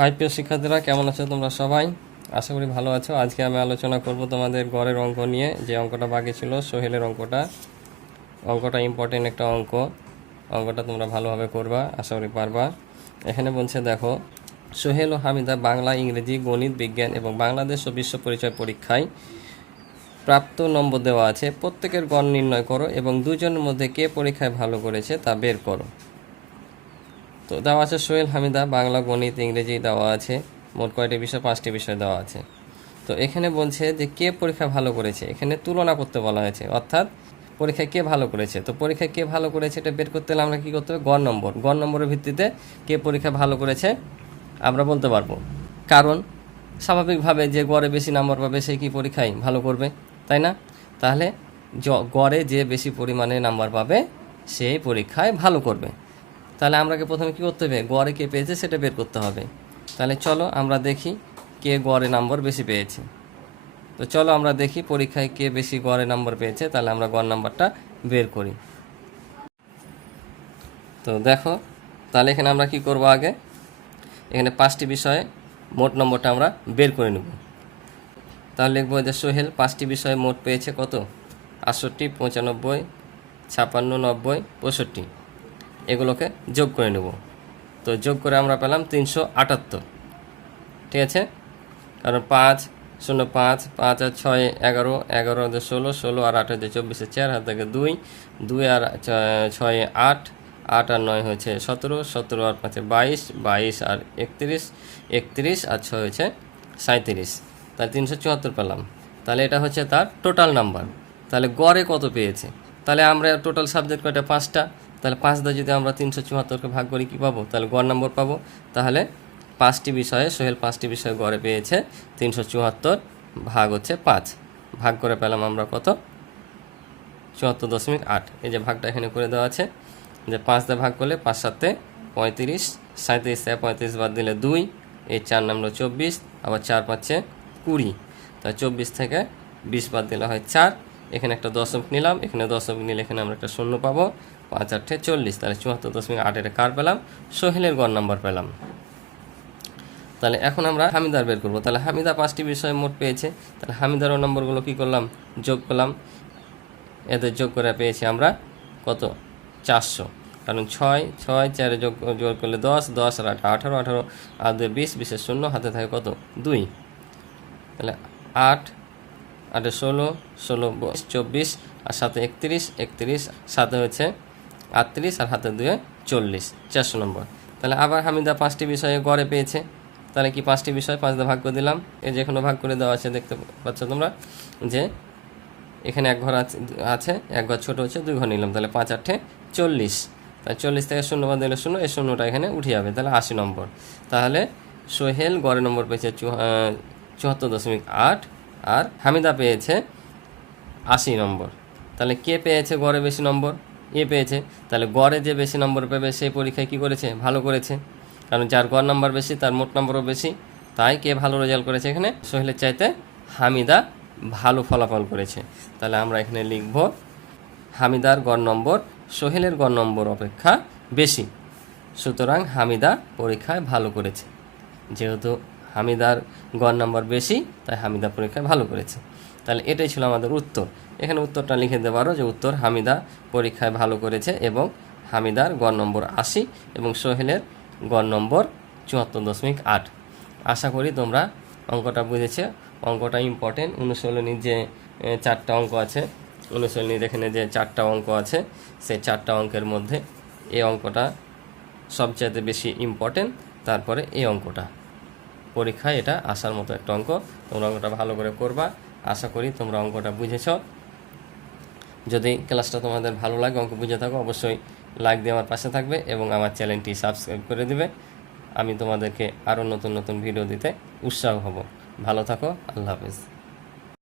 High, প্রিয় শিক্ষার্থীরা, কেমন আছো তোমরা সবাই? আশা করি ভালো আছো। আজকে আমি আলোচনা করব তোমাদের গড়ের অঙ্ক নিয়ে। যে অঙ্কটা বাকি ছিল, সোহেলের অঙ্কটা। অঙ্কটা ইম্পর্টেন্ট একটা অঙ্ক। অঙ্কটা তোমরা ভালোভাবে করবা, আশা করি পারবা। এখানে বলছে, দেখো, সোহেল ও হামিদা বাংলা, ইংরেজি, গণিত, বিজ্ঞান এবং বাংলাদেশ ও বিশ্ব পরিচয় পরীক্ষায় প্রাপ্ত নম্বর দেওয়া আছে। প্রত্যেকের গড় নির্ণয় করো এবং দুজনের মধ্যে কে পরীক্ষায় ভালো করেছে তা বের করো। তো দেওয়া আছে সোহেল হামিদা, বাংলা গণিত, ইংরেজি দেওয়া আছে, মোট কয়টি বিষয়? পাঁচটি বিষয় দেওয়া আছে। তো এখানে বলছে যে কে পরীক্ষা ভালো করেছে? এখানে তুলনা করতে বলা হয়েছে, অর্থাৎ পরীক্ষায় কে ভালো করেছে? তো পরীক্ষায় কে ভালো করেছে এটা বের করতে হলে আমরা কী করতে হবে? গড় নম্বর। গড় নম্বরের ভিত্তিতে কে পরীক্ষা ভালো করেছে আমরা বলতে পারব। কারণ স্বাভাবিকভাবে যে গড়ে বেশি নাম্বার পাবে সে কি পরীক্ষায় ভালো করবে, তাই না? তাহলে গড়ে যে বেশি পরিমাণে নাম্বার পাবে সেই পরীক্ষায় ভালো করবে। তাহলে আমরাকে প্রথমে কী করতে হবে? গড়ে কে পেয়েছে সেটা বের করতে হবে। তাহলে চলো আমরা দেখি কে গড়ে নাম্বার বেশি পেয়েছে। তো চলো আমরা দেখি পরীক্ষায় কে বেশি গড়ে নাম্বার পেয়েছে, তাহলে আমরা গড় নাম্বারটা বের করি। তো দেখো, তাহলে এখানে আমরা কি করব আগে? এখানে পাঁচটি বিষয়ে মোট নম্বরটা আমরা বের করে নেব। তাহলে লিখব যে সোহেল, পাঁচটি বিষয়ে মোট পেয়েছে কত? আটষট্টি, পঁচানব্বই, ছাপান্ন, নব্বই, পঁয়ষট্টি। এগুলোকে যোগ করে নেব। তো যোগ করে আমরা পেলাম তিনশো আটাত্তর। ঠিক আছে? কারণ পাঁচ, শূন্য পাঁচ পাঁচ আর ছয় এগারো এগারো হাজার ষোলো ষোলো আর আট হাজার চব্বিশে চার হাত থেকে দুই দুই আর ছয় আট আট আর নয় হয়েছে সতেরো সতেরো আর পাঁচে বাইশ বাইশ আর একত্রিশ একত্রিশ আর ছয় হয়েছে সাঁত্রিশ তাহলে তিনশো চুয়াত্তর পেলাম। তাহলে এটা হচ্ছে তার টোটাল নাম্বার তাহলে গড়ে কত পেয়েছে? তাহলে আমরা টোটাল সাবজেক্ট কয়টা? পাঁচটা। তাহলে পাঁচ দিয়ে যদি আমরা তিনশো চুয়াত্তরকে ভাগ করি কী পাবো? তাহলে গড় নম্বর পাবো। তাহলে পাঁচটি বিষয়ে সোহেল পাঁচটি বিষয়ে গড়ে পেয়েছে তিনশো চুয়াত্তর ভাগ হচ্ছে পাঁচ। ভাগ করে পেলাম আমরা কত? চুয়াত্তর দশমিক আট। এই যে ভাগটা এখানে করে দেওয়া আছে যে পাঁচ দিয়ে ভাগ করলে পাঁচ সাতে পঁয়ত্রিশ সাঁত্রিশ থেকে পঁয়ত্রিশ বাদ দিলে দুই, এই চার নামলো চব্বিশ, আবার চার পাঁচে কুড়ি। তা চব্বিশ থেকে বিশ বাদ দিলে হয় চার। এখানে একটা দশমিক নিলাম, এখানে দশমিক নিলে এখানে আমরা একটা শূন্য পাবো। পাঁচ আটে চল্লিশ, তাহলে চুয়াত্তর দশমিক আটের কার পেলাম? সোহেলের গড় নাম্বার পেলাম। তাহলে এখন আমরা হামিদার বের করব। তাহলে হামিদা পাঁচটি বিষয় মোট পেয়েছে। তাহলে হামিদারও নম্বরগুলো কী করলাম? যোগ পেলাম এদের যোগ করে পেয়েছি আমরা কত? চারশো। কারণ ছয় ছয়, চারে যোগ যোগ করলে দশ দশ আর আট, আঠারো আঠারো। আর দুই বিশ, বিশের শূন্য, হাতে থাকে কত? দুই। তাহলে আট, আটে ষোলো ষোলো চব্বিশ, আর সাথে একত্রিশ একত্রিশ সাথে হচ্ছে আটত্রিশ আর হাতে দুয়ে চল্লিশ, চারশো নম্বর। তাহলে আবার হামিদা পাঁচটি বিষয়ে গড়ে পেয়েছে। তাহলে কি পাঁচটি বিষয় পাঁচ দিয়ে ভাগ করে দিলাম? এই যে কোনো ভাগ করে দেওয়া আছে, দেখতে পাচ্ছ তোমরা যে এখানে এক ঘর আছে এক ঘর ছোটো হচ্ছে, দুই ঘর নিলাম। তাহলে পাঁচ, আটে, চল্লিশ। তাহলে চল্লিশ থেকে শূন্য বাদ দিলে শূন্য, এই শূন্যটা এখানে উঠে যাবে। তাহলে আশি নম্বর। তাহলে সোহেল গড়ে নম্বর পেয়েছে চুয়াত্তর দশমিক আট আর হামিদা পেয়েছে আশি নম্বর। তাহলে কে পেয়েছে গড়ে বেশি নম্বর? এ পেয়েছে। তাহলে গড়ে যে বেশি নম্বর পাবে, সেই পরীক্ষায় কী করেছে? ভালো করেছে। কারণ যার গড় নাম্বার বেশি, তার মোট নম্বরও বেশি। তাই কে ভালো রেজাল্ট করেছে এখানে? সোহেলের চাইতে হামিদা ভালো ফলাফল করেছে। তাহলে আমরা এখানে লিখব, হামিদার গড় নম্বর, সোহেলের গড় নম্বর অপেক্ষা বেশি। সুতরাং হামিদা পরীক্ষায় ভালো করেছে। যেহেতু হামিদার গড় নাম্বার বেশি, তাই হামিদা পরীক্ষায় ভালো করেছে। তাহলে এটাই ছিল আমাদের উত্তর। এখানে উত্তরটা লিখে দিতে পারো যে উত্তর হামিদা পরীক্ষায় ভালো করেছে এবং হামিদার গড় নম্বর আশি এবং সোহেলের গড় নম্বর চুয়াত্তর দশমিক আট। আশা করি তোমরা অঙ্কটা বুঝেছে। অঙ্কটা ইম্পর্টেন্ট অনুশীলনীর যে চারটা অঙ্ক আছে, অনুশীলনীর এখানে যে চারটা অঙ্ক আছে, সেই চারটা অঙ্কের মধ্যে এই অঙ্কটা সবচাইতে বেশি ইম্পর্টেন্ট তারপরে এই অঙ্কটা। পরীক্ষায় এটা আসার মতো একটা অঙ্ক। তোমরা অঙ্কটা ভালো করে করবা। আশা করি তোমরা অঙ্কটা বুঝেছ। যদি ক্লাসটা তোমাদের ভালো লাগে অঙ্ক বুঝে থাকো, অবশ্যই লাইক দিয়ে আমার পাশে থাকবে এবং আমার চ্যানেলটি সাবস্ক্রাইব করে দিবে। আমি তোমাদেরকে আরও নতুন নতুন ভিডিও দিতে উৎসাহ হব। ভালো থাকো, আল্লাহ হাফেজ।